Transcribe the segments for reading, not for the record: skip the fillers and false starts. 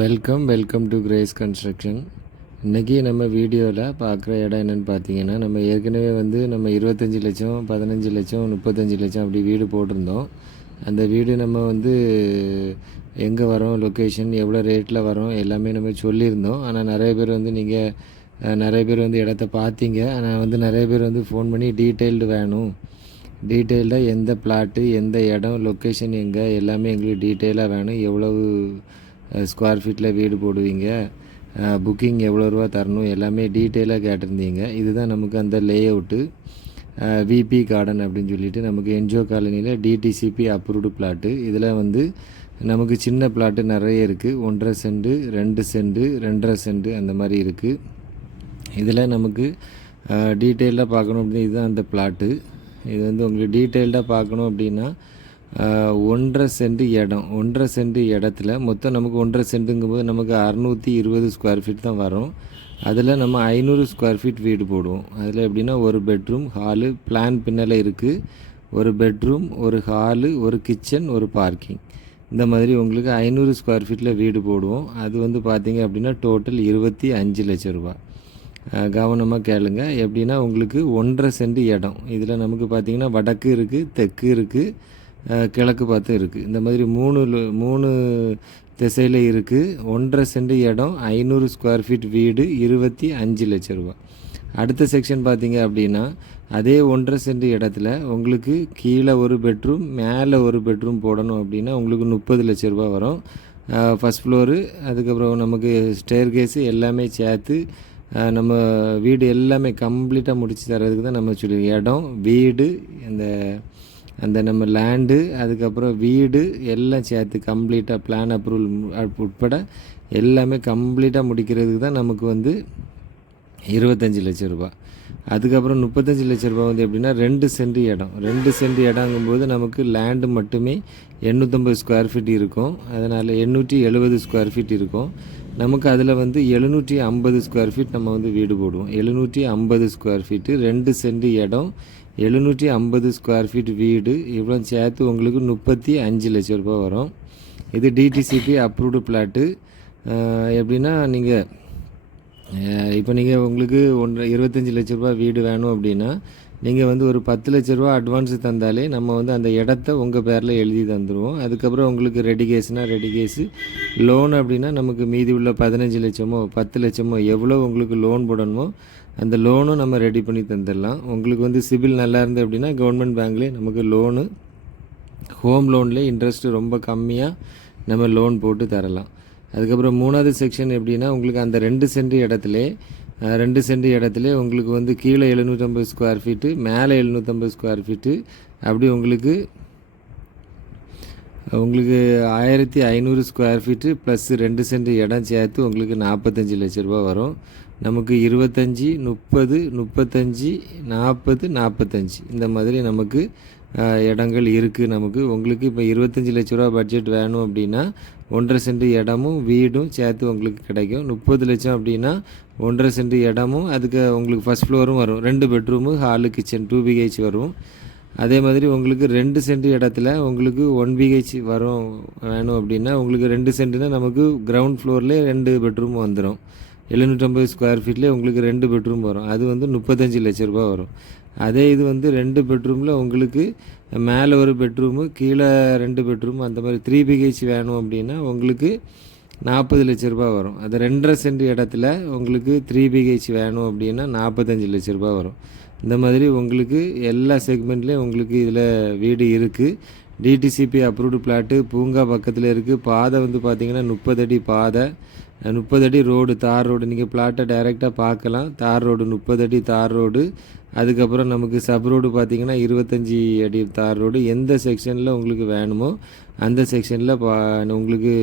Welcome to grace construction. இன்றைக்கி நம்ம வீடியோவில் பார்க்குற இடம் என்னென்னு பார்த்தீங்கன்னா, நம்ம ஏற்கனவே நம்ம 25 லட்சம் 15 லட்சம் 35 லட்சம் அப்படி வீடு போட்டிருந்தோம். அந்த வீடு நம்ம எங்கே வரோம், லொக்கேஷன் எவ்வளோ ரேட்டில் வரோம் எல்லாமே நம்ம சொல்லியிருந்தோம். ஆனால் நிறைய பேர் இடத்த பார்த்தீங்க. ஆனால் நிறைய பேர் ஃபோன் பண்ணி டீட்டெயில்டாக எந்த பிளாட்டு, எந்த இடம், லொக்கேஷன் எங்கே எல்லாமே எங்களுக்கு டீட்டெயிலாக வேணும். எவ்வளவு ஸ்கொயர் ஃபீட்டில் வீடு போடுவீங்க, புக்கிங் எவ்வளோ ரூபா தரணும் எல்லாமே டீட்டெயிலாக கேட்டிருந்தீங்க. இதுதான் நமக்கு அந்த லே அவுட்டு விபி கார்டன் அப்படின்னு சொல்லிட்டு நமக்கு என்ஜிஓ காலனியில் டிடிசிபி அப்ரூவ்டு பிளாட்டு. இதில் நமக்கு சின்ன பிளாட்டு நிறைய இருக்குது. 1.5 சென்ட் 2 சென்ட் 2.5 சென்ட் அந்த மாதிரி இருக்குது. இதில் நமக்கு டீட்டெயிலாக பார்க்கணும் அப்படின்னா இதுதான் அந்த பிளாட்டு. இது உங்களுக்கு டீட்டெயில்டாக பார்க்கணும் அப்படின்னா 1.5 சென்ட் இடம், 1.5 சென்ட் இடத்துல மொத்தம் நமக்கு 1.5 சென்ட்டுங்கும்போது நமக்கு 620 ஸ்கொயர் ஃபீட் தான் வரும். அதில் நம்ம 500 ஸ்கொயர் ஃபீட் வீடு போடுவோம். அதில் எப்படின்னா ஒரு பெட்ரூம், ஹாலு, பிளான் பின்னால் இருக்குது. ஒரு பெட்ரூம், ஒரு ஹாலு, ஒரு கிச்சன், ஒரு பார்க்கிங். இந்த மாதிரி உங்களுக்கு 500 ஸ்கொயர் ஃபீட்டில் வீடு போடுவோம். அது பார்த்திங்க அப்படின்னா டோட்டல் 25 லட்சம் ரூபா. கவனமாக கேளுங்க. எப்படின்னா உங்களுக்கு 1.5 சென்ட் இடம். இதில் நமக்கு பார்த்திங்கன்னா வடக்கு இருக்குது, தெற்கு இருக்குது, கிழக்கு பார்த்து இருக்குது. இந்த மாதிரி மூணு திசையில் இருக்குது. 1.5 சென்ட் இடம், 500 ஸ்கொயர் ஃபீட் வீடு, 25 லட்சம் ரூபா. அடுத்த செக்ஷன் பார்த்திங்க அப்படின்னா அதே 1.5 சென்ட் இடத்துல உங்களுக்கு கீழே ஒரு பெட்ரூம், மேலே ஒரு பெட்ரூம் போடணும் அப்படின்னா உங்களுக்கு 30 லட்சம் ரூபா வரும். ஃபஸ்ட் ஃப்ளோரு, அதுக்கப்புறம் நமக்கு ஸ்டேர் கேஸு எல்லாமே சேர்த்து நம்ம வீடு எல்லாமே கம்ப்ளீட்டாக முடித்து தரதுக்கு தான் நம்ம சொல்லுவோம். இடம், வீடு, அந்த நம்ம லேண்டு, அதுக்கப்புறம் வீடு எல்லாம் சேர்த்து கம்ப்ளீட்டாக பிளான் அப்ரூவல் உட்பட எல்லாமே கம்ப்ளீட்டாக முடிக்கிறதுக்கு தான் நமக்கு 25 லட்சம் ரூபா. அதுக்கப்புறம் 35 லட்சம் ரூபா எப்படின்னா 2 சென்ட் இடம். 2 சென்ட் இடங்கும்போது நமக்கு லேண்டு மட்டுமே 850 ஸ்கொயர் ஃபீட் இருக்கும். அதனால் 870 ஸ்கொயர் ஃபீட் இருக்கும். நமக்கு அதில் 750 ஸ்கொயர் ஃபீட் நம்ம வீடு போடுவோம். 750 ஸ்கொயர் ஃபீட்டு, 2 சென்ட் இடம், 750 ஸ்கொயர் ஃபீட் வீடு, இவ்வளோ சேர்த்து உங்களுக்கு 35 லட்சம் ரூபா வரும். இது டிடிசிபி அப்ரூவ்டு பிளாட்டு. எப்படின்னா இப்போ உங்களுக்கு 25 லட்ச ரூபா வீடு வேணும் அப்படின்னா நீங்கள் ஒரு 10 லட்ச ரூபா அட்வான்ஸ் தந்தாலே நம்ம அந்த இடத்த உங்கள் பேரில் எழுதி தந்துடுவோம். அதுக்கப்புறம் உங்களுக்கு ரெடி கேஸு, லோன் அப்படின்னா நமக்கு மீதி உள்ள 15 லட்சமோ 10 லட்சமோ எவ்வளோ உங்களுக்கு லோன் போடணுமோ அந்த லோனும் நம்ம ரெடி பண்ணி தந்துடலாம். உங்களுக்கு சிபில் நல்லா இருந்து அப்படின்னா கவர்மெண்ட் பேங்க்லேயே நமக்கு லோனு, ஹோம் லோன்லேயே இன்ட்ரெஸ்ட்டு ரொம்ப கம்மியாக நம்ம லோன் போட்டு தரலாம். அதுக்கப்புறம் 3வது செக்ஷன் எப்படின்னா உங்களுக்கு அந்த 2 சென்ட் இடத்துல உங்களுக்கு கீழே 750 ஸ்கொயர் ஃபீட்டு, மேலே 750 ஸ்கொயர் ஃபீட்டு, அப்படி உங்களுக்கு 1500 ஸ்கொயர் ஃபீட்டு ப்ளஸ் 2 சென்ட் இடம் சேர்த்து உங்களுக்கு 45 லட்ச ரூபா வரும். நமக்கு 25, 30, 35, 40, 45 இந்த மாதிரி நமக்கு இடங்கள் இருக்குது. உங்களுக்கு இப்போ 25 லட்ச ரூபா பட்ஜெட் வேணும் அப்படின்னா 1.5 சென்ட் இடமும் வீடும் சேர்த்து உங்களுக்கு கிடைக்கும். 30 லட்சம் அப்படின்னா 1.5 சென்ட் இடமும் அதுக்கு உங்களுக்கு ஃபஸ்ட் ஃப்ளோரும் வரும். 2 பெட்ரூமு, ஹாலு, கிச்சன் 2 BH வரும். அதே மாதிரி உங்களுக்கு 2 சென்ட் இடத்துல உங்களுக்கு 1 BH வேணும் அப்படின்னா உங்களுக்கு 2 சென்ட்னா நமக்கு கிரவுண்ட் ஃப்ளோர்லேயே 2 பெட்ரூம் வந்துடும். 750 ஸ்கொயர் ஃபீட்லேயே உங்களுக்கு 2 பெட்ரூம் வரும். அது 35 லட்ச ரூபா வரும். அதே இது 2 பெட்ரூமில் உங்களுக்கு மேலே ஒரு பெட்ரூமு, கீழே 2 பெட்ரூம், அந்த மாதிரி 3 BH வேணும் அப்படின்னா உங்களுக்கு 40 லட்ச ரூபா வரும். அது 2.5 சென்ட் இடத்துல உங்களுக்கு 3 BH வேணும் அப்படின்னா 45 லட்ச ரூபா வரும். இந்த மாதிரி உங்களுக்கு எல்லா செக்மெண்ட்லேயும் உங்களுக்கு இதில் வீடு இருக்குது. டிடிசிபி அப்ரூவ்டு பிளாட்டு, பூங்கா பக்கத்தில் இருக்குது. பாதை பார்த்திங்கன்னா 30 அடி பாதை, 30 அடி ரோடு, தார் ரோடு. நீங்கள் பிளாட்டை டைரெக்டாக பார்க்கலாம். தார் ரோடு 30 அடி தார் ரோடு. அதுக்கப்புறம் நமக்கு சப் ரோடு பார்த்திங்கன்னா 25 அடி தார் ரோடு. எந்த செக்ஷனில் உங்களுக்கு வேணுமோ அந்த செக்ஷனில் உங்களுக்கு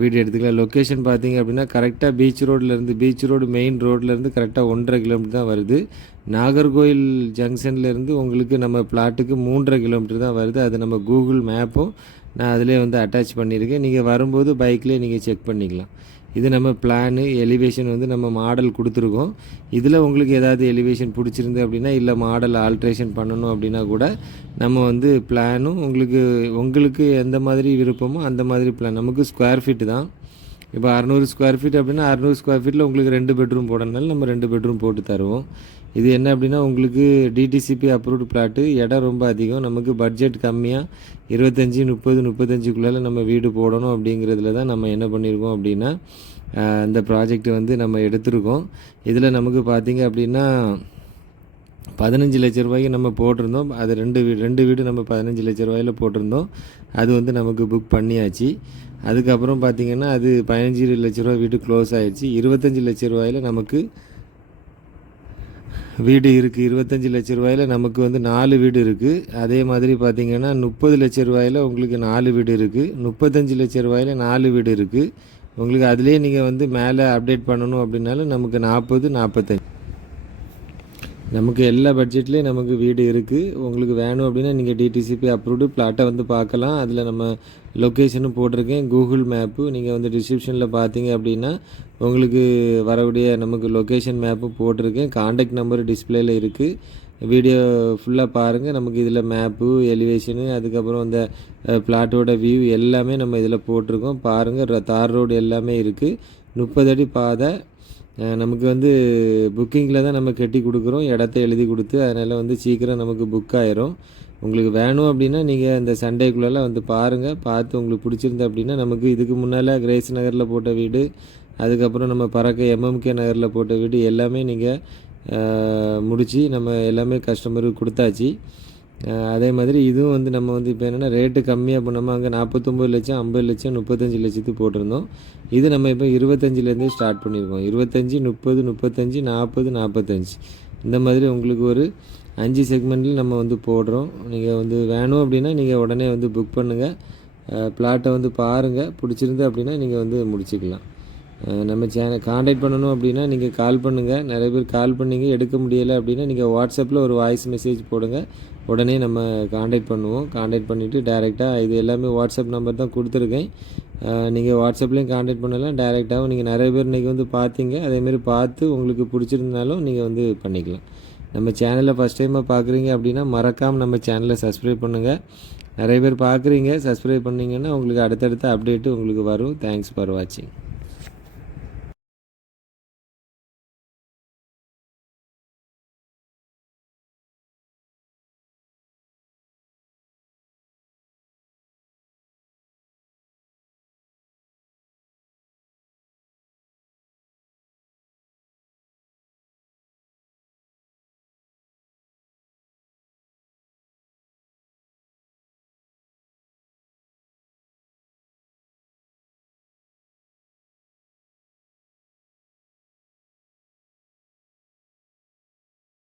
வீடு எடுத்துக்கலாம். லொக்கேஷன் பார்த்திங்க அப்படின்னா கரெக்டாக பீச் ரோடு மெயின் ரோட்லேருந்து கரெக்டாக 1.5 கிலோமீட்டர் தான் வருது. நாகர்கோயில் ஜங்ஷன்லேருந்து உங்களுக்கு நம்ம பிளாட்டுக்கு 3.5 கிலோமீட்டர் தான் வருது. அது நம்ம கூகுள் மேப்பும் நான் அதிலே அட்டாச் பண்ணியிருக்கேன். நீங்கள் வரும்போது பைக்லேயே நீங்கள் செக் பண்ணிக்கலாம். இது நம்ம பிளானு, எலிவேஷன் நம்ம மாடல் கொடுத்துருக்கோம். இதில் உங்களுக்கு ஏதாவது எலிவேஷன் பிடிச்சிருந்து அப்படின்னா இல்லை மாடல் ஆல்ட்ரேஷன் பண்ணணும் அப்படின்னா கூட நம்ம பிளானும் உங்களுக்கு எந்த மாதிரி விருப்பமோ அந்த மாதிரி பிளான். நமக்கு ஸ்கொயர் ஃபீட்டு தான் இப்போ 600 ஸ்கொயர் ஃபீட் அப்படின்னா 600 ஸ்கொயர் ஃபீட்டில் உங்களுக்கு 2 பெட்ரூம் போடணுனாலும் நம்ம 2 பெட்ரூம் போட்டு தருவோம். இது என்ன அப்படின்னா உங்களுக்கு டிடிசிபி அப்ரூவ்டு பிளாட்டு, இடம் ரொம்ப அதிகம், நமக்கு பட்ஜெட் கம்மியாக 25, 30, 35க்குள்ளே நம்ம வீடு போடணும் அப்படிங்கிறதுல தான் நம்ம என்ன பண்ணியிருக்கோம் அப்படின்னா இந்த ப்ராஜெக்ட் வந்து நம்ம எடுத்திருக்கோம். இதில் நமக்கு பார்த்திங்க அப்படின்னா 15 லட்ச ரூபாய்க்கு நம்ம போட்டிருந்தோம். அது ரெண்டு வீடு நம்ம 15 லட்ச ரூபாயில் போட்டிருந்தோம். அது வந்து நமக்கு புக் பண்ணியாச்சு. அதுக்கப்புறம் பார்த்திங்கன்னா அது 15 லட்ச ரூபா வீடு க்ளோஸ் ஆகிடுச்சு. 25 லட்ச ரூபாயில் நமக்கு வீடு இருக்குது. 25 லட்ச ரூபாயில் நமக்கு வந்து 4 வீடு இருக்குது. அதே மாதிரி பார்த்திங்கன்னா 30 லட்ச ரூபாயில் உங்களுக்கு 4 வீடு இருக்குது. 35 லட்ச ரூபாயில் 4 வீடு இருக்குது. உங்களுக்கு அதிலே நீங்கள் வந்து மேலே அப்டேட் பண்ணணும் அப்படின்னாலும் நமக்கு 40, 45 நமக்கு எல்லா பட்ஜெட்லேயும் நமக்கு வீடு இருக்குது. உங்களுக்கு வேணும் அப்படின்னா நீங்கள் டிடிசிபி அப்ரூவ்டு பிளாட்டை வந்து பார்க்கலாம். அதில் நம்ம லொக்கேஷனும் போட்டிருக்கேன், கூகுள் மேப்பு. நீங்கள் வந்து டிஸ்கிரிப்ஷனில் பார்த்தீங்க அப்படின்னா உங்களுக்கு வரக்கூடிய நமக்கு லொக்கேஷன் மேப்பும் போட்டிருக்கேன். காண்டாக்ட் நம்பர் டிஸ்பிளேயில் இருக்குது. வீடியோ ஃபுல்லாக பாருங்கள். நமக்கு இதில் மேப்பு, எலிவேஷனு, அதுக்கப்புறம் இந்த பிளாட்டோட வியூ எல்லாமே நம்ம இதில் போட்டிருக்கோம். பாருங்கள், தார் ரோடு எல்லாமே இருக்குது. 30 அடி பாதை. நமக்கு வந்து புக்கிங்கில் தான் நம்ம கட்டி கொடுக்குறோம், இடத்த எழுதி கொடுத்து. அதனால் வந்து சீக்கிரம் நமக்கு புக் ஆயிரும். உங்களுக்கு வேணும் அப்படின்னா நீங்கள் இந்த சண்டேக்குள்ளெல்லாம் வந்து பாருங்கள். பார்த்து உங்களுக்கு பிடிச்சிருந்தா அப்படின்னா நமக்கு இதுக்கு முன்னால் கிரேஸ் நகரில் போட்ட வீடு, அதுக்கப்புறம் நம்ம பறக்க எம்எம்கே நகரில் போட்ட வீடு எல்லாமே நீங்கள் முடித்து நம்ம எல்லாமே கஸ்டமருக்கு கொடுத்தாச்சு. அதே மாதிரி இதுவும் வந்து நம்ம வந்து இப்போ என்னென்னா ரேட்டு கம்மியாக இப்போ நம்ம அங்கே 49 லட்சம், 50 லட்சம், 35 லட்சத்துக்கு போட்டிருந்தோம். இது நம்ம இப்போ 25லேருந்தே ஸ்டார்ட் பண்ணியிருக்கோம். 25, 30, 35, 40, 45 இந்த மாதிரி உங்களுக்கு ஒரு 5 செக்மெண்ட்டில் நம்ம வந்து போடுறோம். நீங்கள் வந்து வேணும் அப்படின்னா நீங்கள் உடனே வந்து புக் பண்ணுங்கள். பிளாட்டை வந்து பாருங்கள், பிடிச்சிருந்து அப்படின்னா நீங்கள் வந்து முடிச்சுக்கலாம். நம்ம சேனல் காண்டாக்ட் பண்ணணும் அப்படின்னா நீங்கள் கால் பண்ணுங்கள். நிறைய பேர் கால் பண்ணிங்க எடுக்க முடியலை அப்படின்னா நீங்கள் வாட்ஸ்அப்பில் ஒரு வாய்ஸ் மெசேஜ் போடுங்க. உடனே நம்ம காண்டாக்ட் பண்ணுவோம். காண்டாக்ட் பண்ணிவிட்டு டேரெக்டாக இது எல்லாமே வாட்ஸ்அப் நம்பர் தான் கொடுத்துருக்கேன். நீங்கள் வாட்ஸ்அப்லேயும் காண்டாக்ட் பண்ணலாம், டேரெக்டாகவும் நீங்கள் நிறைய பேர் இன்றைக்கி வந்து பார்த்தீங்க. அதேமாரி பார்த்து உங்களுக்கு பிடிச்சிருந்தாலும் நீங்கள் வந்து பண்ணிக்கலாம். நம்ம சேனலை ஃபஸ்ட் டைமாக பார்க்குறீங்க அப்படின்னா மறக்காமல் நம்ம சேனலை சப்ஸ்கிரைப் பண்ணுங்கள். நிறைய பேர் பார்க்குறீங்க, சப்ஸ்கிரைப் பண்ணிங்கன்னா உங்களுக்கு அடுத்தடுத்த அப்டேட்டு உங்களுக்கு வரும். தேங்க்ஸ் ஃபார் வாட்சிங்.